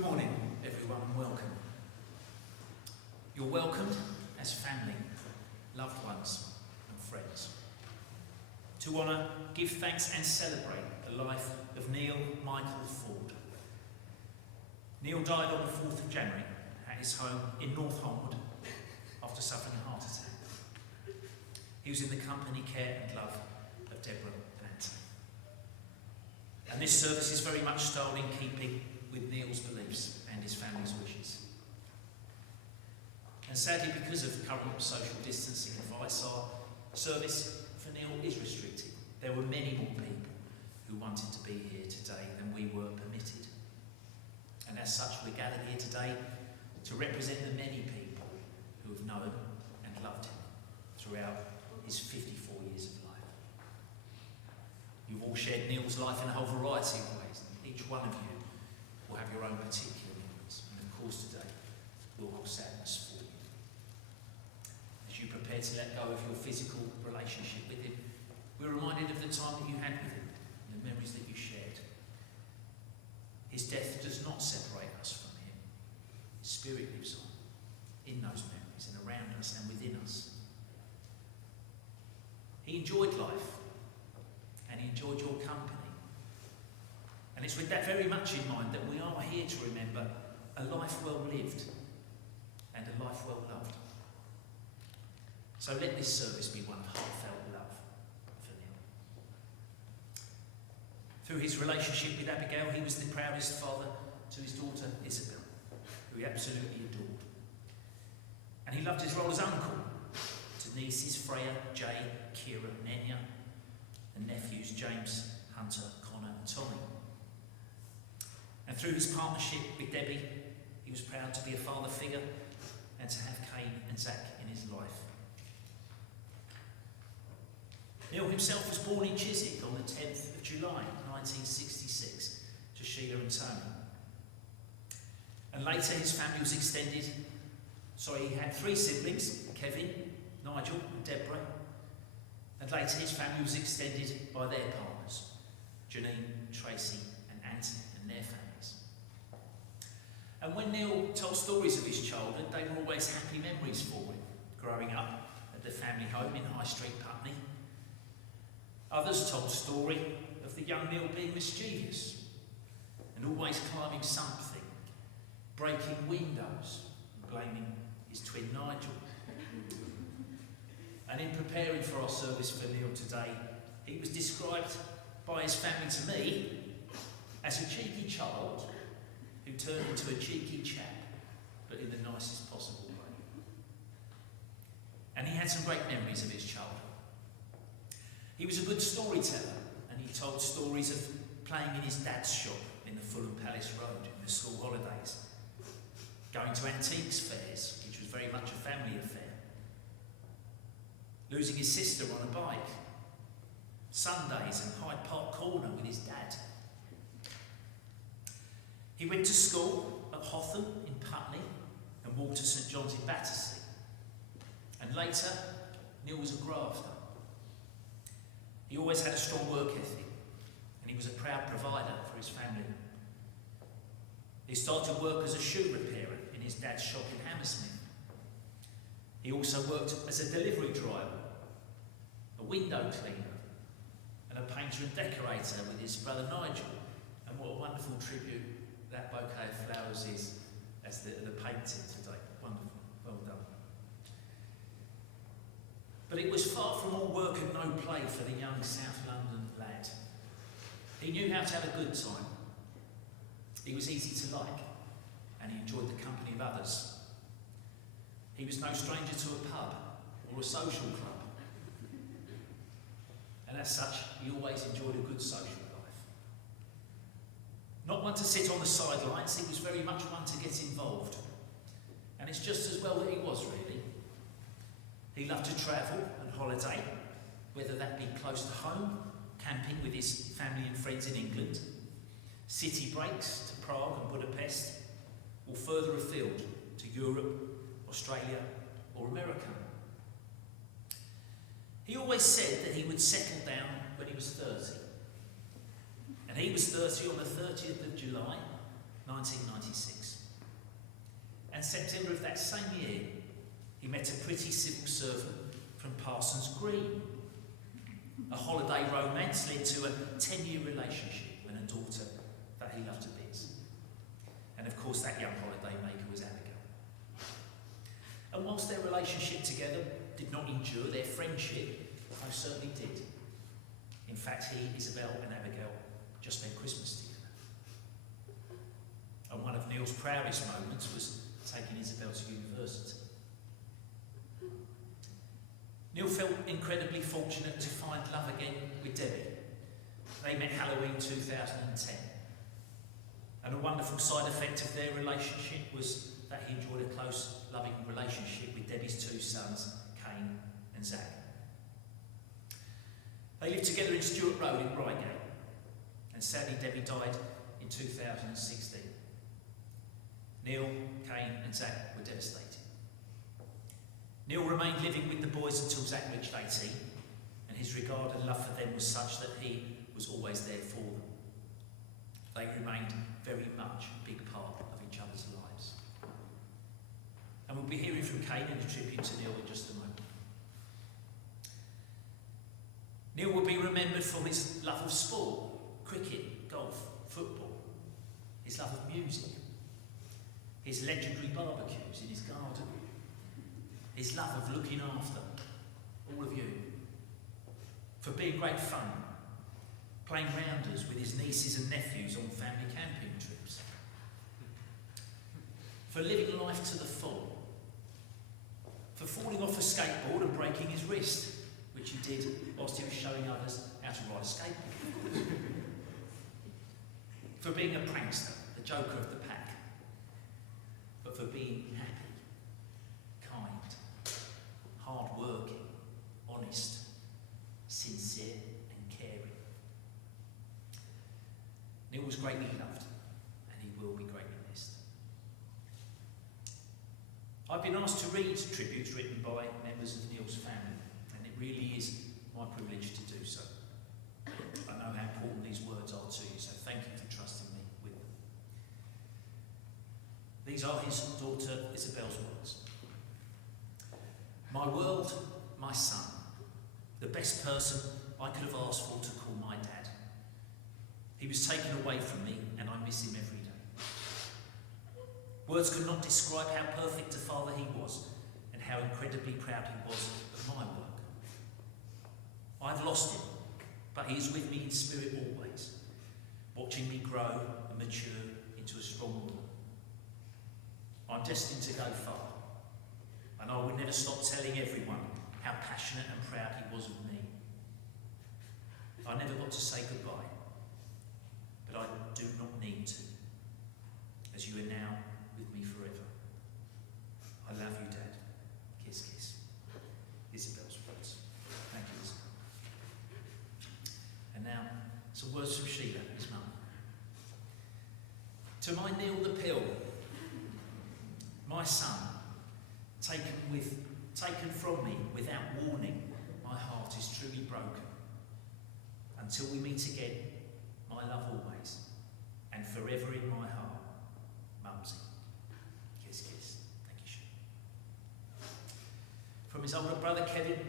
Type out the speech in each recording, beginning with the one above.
Good morning, everyone, and welcome. You're welcomed as family, loved ones, and friends. To honour, give thanks and celebrate the life of Neal Michael Ford. Neal died on the 4th of January at his home in North Holmwood after suffering a heart attack. He was in the company, care and love of Deborah and Anthony. And this service is very much styled in keeping with Neal's beliefs and his family's wishes. And sadly, because of current social distancing advice, our service for Neal is restricted. There were many more people who wanted to be here today than we were permitted. And as such, we're gathered here today to represent the many people who have known and loved him throughout his 54 years of life. You've all shared Neal's life in a whole variety of ways, and each one of you will have your own particular memories, and of course today we'll hold sadness for you. As you prepare to let go of your physical relationship with him, we're reminded of the time that you had with him, and the memories that you shared. His death does not separate us from him. His spirit lives on in those memories and around us and within us. He enjoyed life, and he enjoyed your company. And it's with that very much in mind that we are here to remember a life well lived and a life well loved. So let this service be one of heartfelt love for Neal. Through his relationship with Abigail, he was the proudest father to his daughter Isabel, who he absolutely adored. And he loved his role as uncle to nieces Freya, Jay, Kira, Nenya, and nephews James, Hunter, Connor and Tommy. And through his partnership with Debbie, he was proud to be a father figure and to have Kane and Zach in his life. Neal himself was born in Chiswick on the 10th of July 1966 to Sheila and Tony. And later his family was extended. He had 3 siblings, Kevin, Nigel and Deborah. And later his family was extended by their partners, Janine, Tracy and Anthony and their families. And when Neal told stories of his childhood, they were always happy memories for him, growing up at the family home in High Street, Putney. Others told the story of the young Neal being mischievous and always climbing something, breaking windows and blaming his twin Nigel. And in preparing for our service for Neal today, he was described by his family to me as a cheeky child who turned into a cheeky chap, but in the nicest possible way. And he had some great memories of his childhood. He was a good storyteller, and he told stories of playing in his dad's shop in the Fulham Palace Road in the school holidays, going to antiques fairs, which was very much a family affair, losing his sister on a bike, Sundays in Hyde Park Corner with his dad. He went to school at Hodgson in Putney and walked to St John's in Battersea. And later, Neal was a grafter. He always had a strong work ethic, and he was a proud provider for his family. He started work as a shoe repairer in his dad's shop in Hammersmith. He also worked as a delivery driver, a window cleaner, and a painter and decorator with his brother Nigel. And what a wonderful tribute that bouquet of flowers is as the painting today. Wonderful, well done. But it was far from all work and no play for the young South London lad. He knew how to have a good time. He was easy to like, and he enjoyed the company of others. He was no stranger to a pub or a social club. And as such, he always enjoyed a good social life. Not one to sit on the sidelines, he was very much one to get involved. And it's just as well that he was, really. He loved to travel and holiday, whether that be close to home, camping with his family and friends in England, city breaks to Prague and Budapest, or further afield to Europe, Australia or America. He always said that he would settle down when he was 30. And he was 30 on the 30th of July 1996. And September of that same year, he met a pretty civil servant from Parsons Green. A holiday romance led to a 10-year relationship and a daughter that he loved to bits. And of course that young holiday maker was Abigail. And whilst their relationship together did not endure, their friendship most certainly did. In fact, he, Isabel and Abigail just spent Christmas together. And one of Neal's proudest moments was taking Isabel to university. Neal felt incredibly fortunate to find love again with Debbie. They met Halloween 2010. And a wonderful side effect of their relationship was that he enjoyed a close, loving relationship with Debbie's two sons, Kane and Zach. They lived together in Stewart Road in Reigate, and sadly Debbie died in 2016. Neal, Kane and Zach were devastated. Neal remained living with the boys until Zach reached 18, and his regard and love for them was such that he was always there for them. They remained very much a big part of each other's lives. And we'll be hearing from Kane in a tribute to Neal in just a moment. Neal will be remembered for his love of sport, cricket, golf, football, his love of music, his legendary barbecues in his garden, his love of looking after all of you, for being great fun, playing rounders with his nieces and nephews on family camping trips, for living life to the full, for falling off a skateboard and breaking his wrist, which he did whilst he was showing others how to ride a skateboard, for being a prankster, the joker of the pack, but for being happy, kind, hard-working, honest, sincere and caring. Neal was greatly loved, and he will be greatly missed. I've been asked to read tributes written by members of Neal's family, and it really is my privilege to do so. I know how important these words are to you, so thank you for trusting me with them. These are his daughter Isabel's words. My world, my son, the best person I could have asked for to call my dad. He was taken away from me, and I miss him every day. Words could not describe how perfect a father he was, and how incredibly proud he was of my work. I've lost him, but he is with me in spirit always, watching me grow and mature into a strong woman. I'm destined to go far, and I will never stop telling everyone how passionate and proud he was of me. I never got to say goodbye, but I do not need to, as you are now with me forever. I love you, Dad. Kiss, kiss. Isabel's words. Thank you, Isabel. And now, some words from Sheila, his mum. To my Neal the Pill, my son, taken from me without warning, my heart is truly broken. Until we meet again, my love always, and forever in my heart, Mumsy. Kiss, kiss. Thank you, Sheila. From his older brother, Kevin.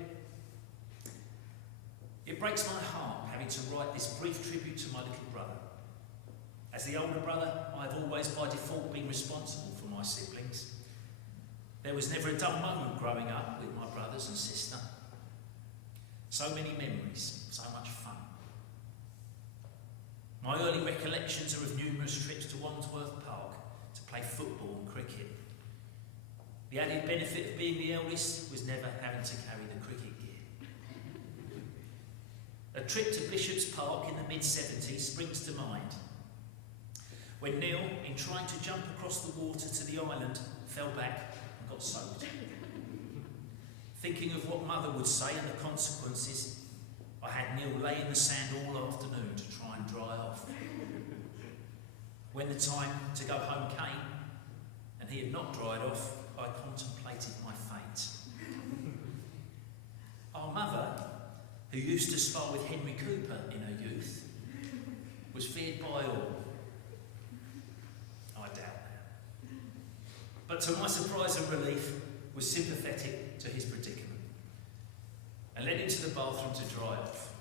It breaks my heart having to write this brief tribute to my little brother. As the older brother, I've always by default been responsible for my siblings. There was never a dull moment growing up with my brothers and sister. So many memories, so much fun. My early recollections are of numerous trips to Wandsworth Park to play football and cricket. The added benefit of being the eldest was never having to carry the cricket gear. A trip to Bishop's Park in the mid-70s springs to mind, when Neal, in trying to jump across the water to the island, fell back and got soaked. Thinking of what Mother would say and the consequences, I had Neal lay in the sand all afternoon to try and dry off. When the time to go home came, and he had not dried off, I contemplated my fate. Our mother, who used to spar with Henry Cooper in her youth, was feared by all. but to my surprise and relief, was sympathetic to his predicament and led him to the bathroom to dry off.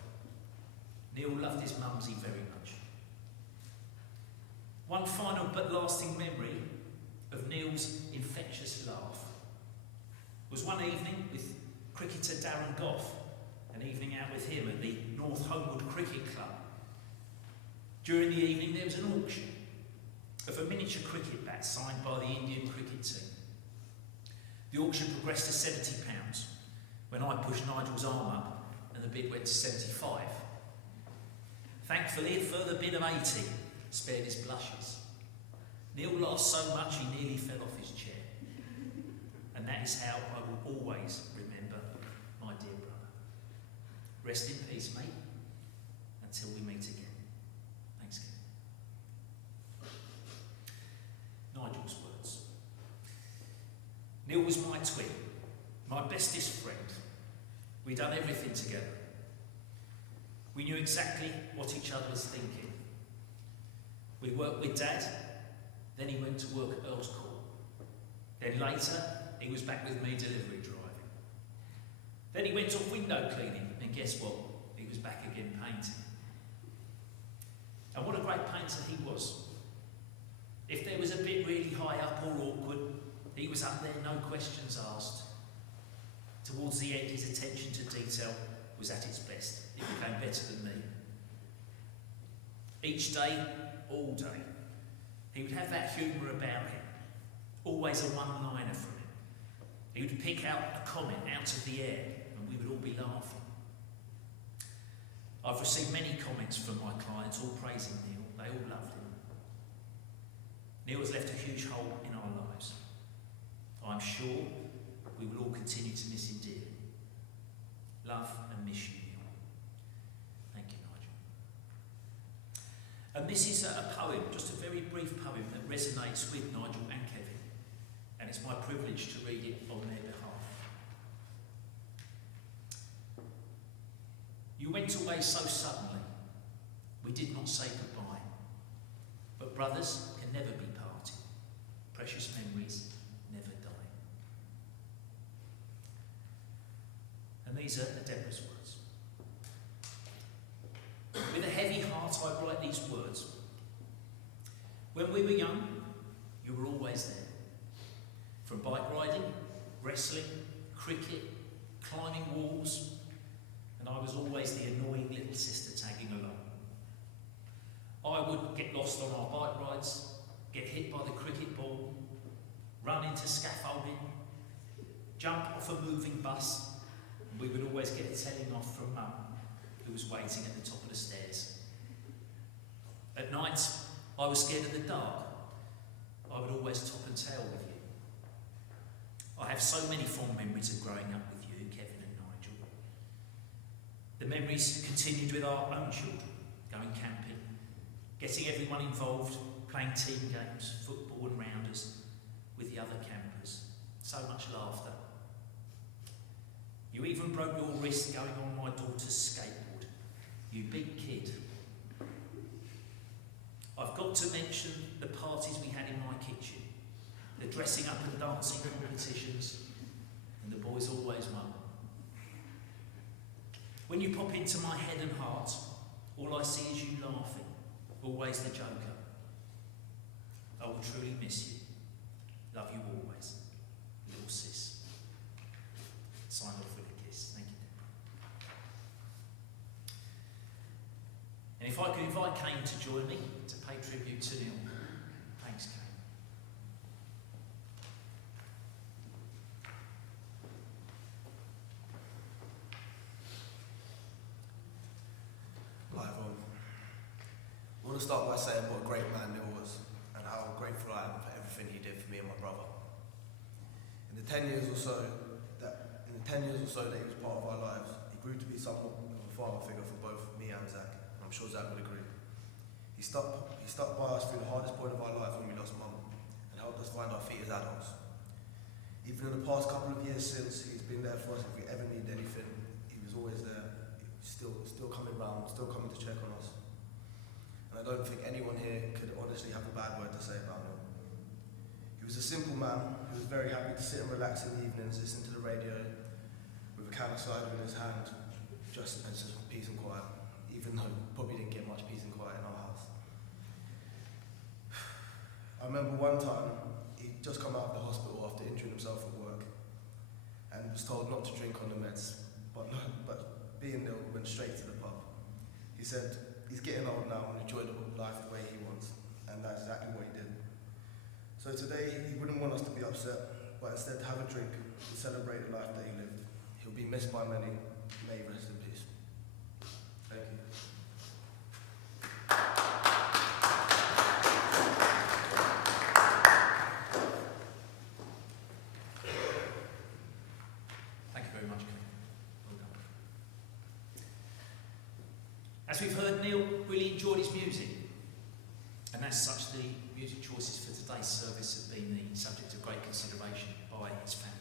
Neal loved his mumsy very much. One final but lasting memory of Neal's infectious laugh was one evening with cricketer Darren Goff, an evening out with him at the North Homewood Cricket Club. During the evening there was an auction of a miniature cricket bat signed by the Indian cricket team. The auction progressed to £70 when I pushed Nigel's arm up and the bid went to 75. Thankfully, a further bid of 80 spared his blushes. Neal laughed so much he nearly fell off his chair. And that is how I will always remember my dear brother. Rest in peace, mate, until we meet again. Thanks, Ken. Nigel's words. Neal was my twin, my bestest friend. We'd done everything together. We knew exactly what each other was thinking. We worked with Dad, then he went to work at Earl's Court. Then later, he was back with me delivery driving. Then he went off window cleaning, and guess what? He was back again painting. And what a great painter he was. If there was a bit really high up or awkward, he was up there, no questions asked. Towards the end, his attention to detail was at its best. It became better than me. Each day, all day, he would have that humour about him, always a one-liner from him. He would pick out a comment out of the air, and we would all be laughing. I've received many comments from my clients, all praising Neal. They all loved him. Neal has left a huge hole in our lives. I'm sure we will all continue to miss him dearly. Love and miss you, Neal. Thank you, Nigel. And this is a poem, just a very brief poem that resonates with Nigel and Kevin, and it's my privilege to read it on their behalf. You went away so suddenly, we did not say goodbye, but brothers can never be parted, precious memories never die. And these are Deborah's words. With a heavy heart I write these words. When we were young, you were always there. From bike riding, wrestling, cricket, climbing walls, and I was always the annoying little sister tagging along. I would get lost on our bike rides, get hit by the cricket ball, run into scaffolding, jump off a moving bus, and we would always get a telling off from Mum, who was waiting at the top of the stairs. At night, I was scared of the dark. I would always top and tail with you. I have so many fond memories of growing up with you, Kevin and Nigel. The memories continued with our own children, going camping, getting everyone involved, playing team games, football and rounders with the other campers. So much laughter. You even broke your wrist going on my daughter's skateboard. You big kid. I've got to mention the parties we had in my kitchen, the dressing up and dancing competitions, and the boys always won. When you pop into my head and heart, all I see is you laughing, always the joker. I will truly miss you. Love you always. Little sis. Sign off with a kiss. Thank you, Deborah. And if I could invite Kane to join me to pay tribute to Neal. Thanks, Kane. Hi everyone. I want to start by saying what a great man Neal was and how grateful I am for everything he did for me and my brother. In the 10 years or so that he was part of our lives, he grew to be somewhat of a father figure for both me and Zach. And I'm sure Zach would agree. He stuck by us through the hardest point of our lives when we lost Mum and helped us find our feet as adults. Even in the past couple of years since, he's been there for us if we ever need anything. He was always there. Still coming round, still coming to check on us. And I don't think anyone here could honestly have a bad word to say about him. He was a simple man who was very happy to sit and relax in the evenings, listen to the radio with a can of cider in his hand, just as peace and quiet, even though we probably didn't get much peace and quiet in our house. I remember one time he'd just come out of the hospital after injuring himself at work and was told not to drink on the meds, but being ill, went straight to the pub. He said he's getting old now and enjoy life the way he wants, and that's exactly what he did. So today he wouldn't want us to be upset, but instead have a drink and celebrate the life that he lived. He'll be missed by many. May he rest in peace. Thank you. Thank you very much, Ken. Well done. As we've heard, Neal really enjoyed his music, and as such, the music choices for today's service have been the subject of great consideration by his family.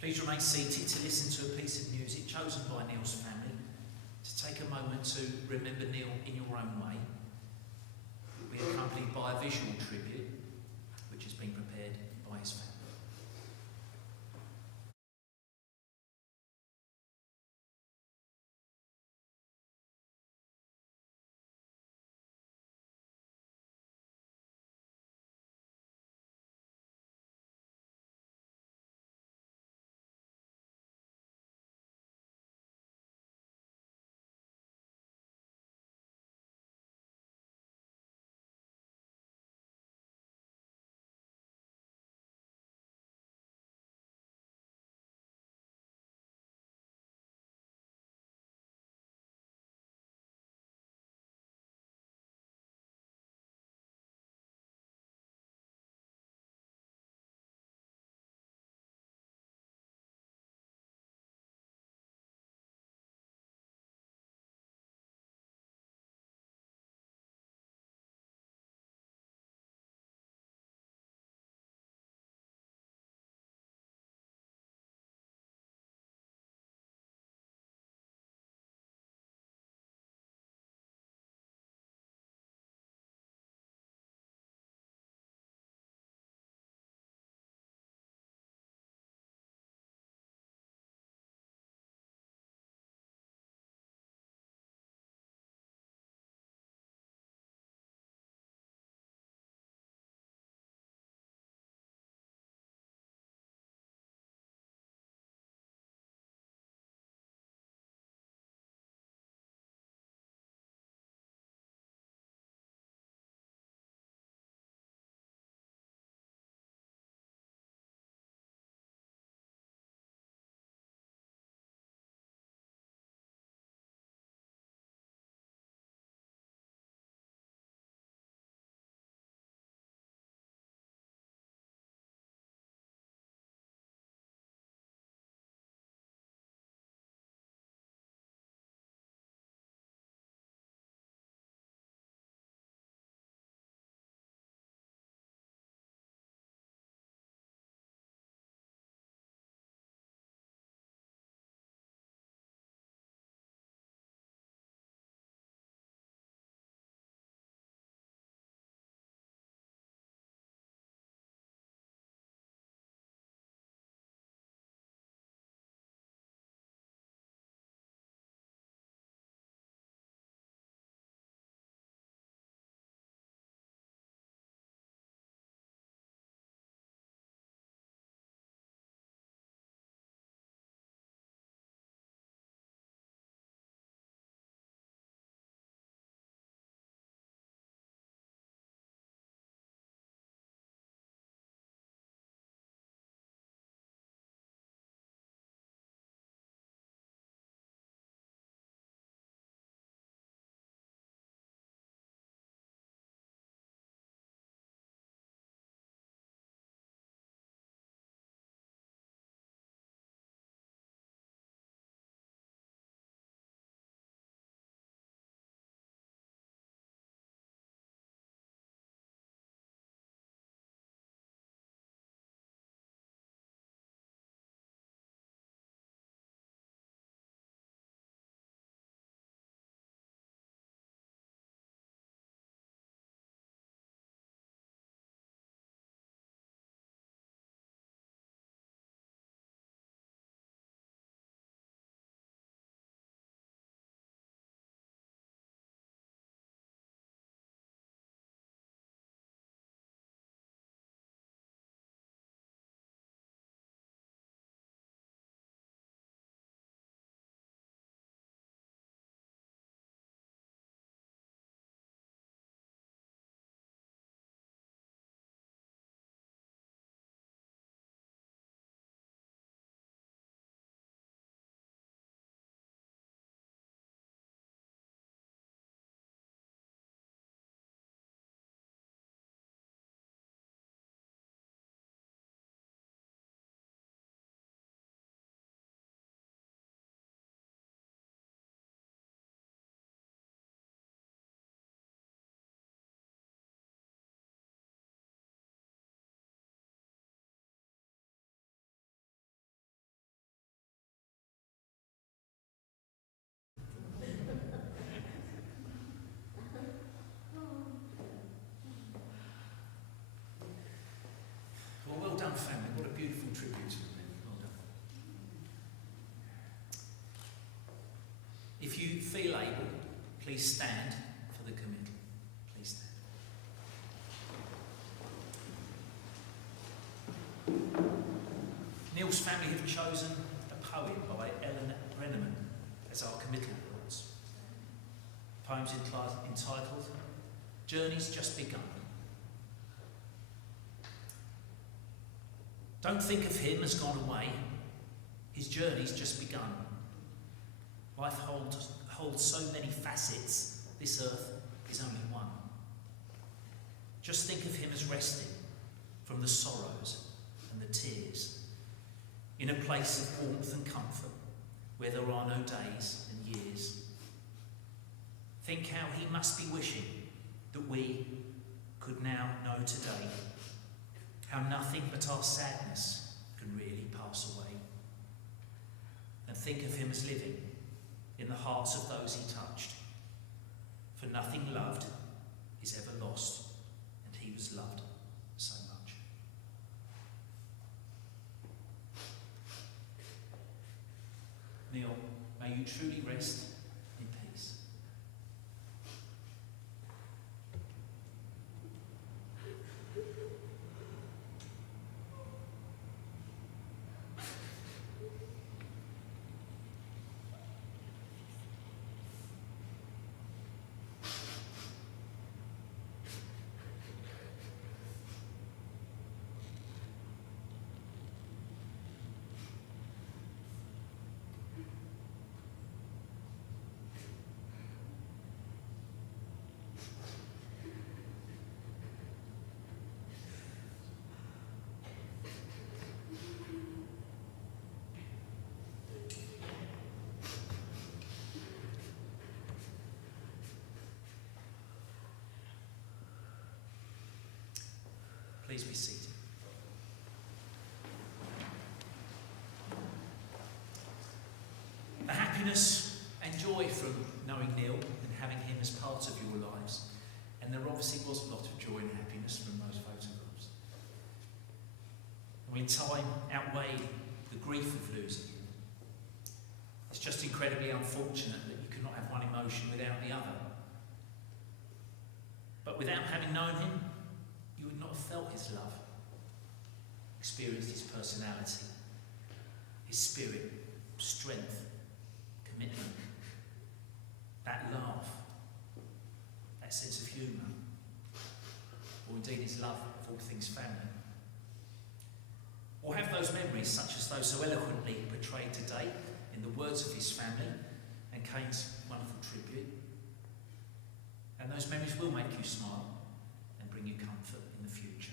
Please remain seated to listen to a piece of music chosen by Neal's family, to take a moment to remember Neal in your own way. It will be accompanied by a visual tribute, which has been prepared by his family. feel able, please stand for the committal. Please stand. Neal's family have chosen a poem by Ellen Brenneman as our committal words. The poem's entitled Journey's Just Begun. Don't think of him as gone away. His journey's just begun. Life holds so many facets. This earth is only one. Just think of him as resting from the sorrows and the tears, in a place of warmth and comfort where there are no days and years. Think how he must be wishing that we could now know today how nothing but our sadness can really pass away. And think of him as living in the hearts of those he touched. For nothing loved is ever lost, and he was loved so much. Neal, may you truly rest in peace. Please be seated. The happiness and joy from knowing Neal and having him as part of your lives, and there obviously was a lot of joy and happiness from those photographs. When time outweighed the grief of losing him, it's just incredibly unfortunate that you could not have one emotion without the other. But without having known him, you would not have felt his love, experienced his personality, his spirit, strength, commitment, that laugh, that sense of humour, or indeed his love of all things family. Or have those memories, such as those so eloquently portrayed today in the words of his family and Kane's wonderful tribute. And those memories will make you smile and bring you comfort in the future.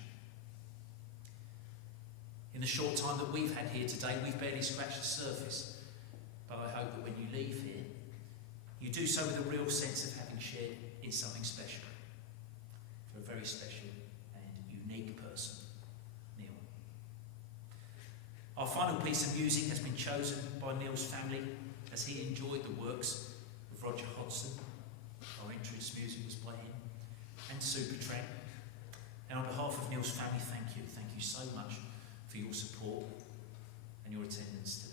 In the short time that we've had here today, we've barely scratched the surface. But I hope that when you leave here, you do so with a real sense of having shared in something special. For a very special and unique person, Neal. Our final piece of music has been chosen by Neal's family as he enjoyed the works of Roger Hodgson. Our entrance music was by him, and Supertramp. And on behalf of Neal's family, thank you. Thank you so much for your support and your attendance today.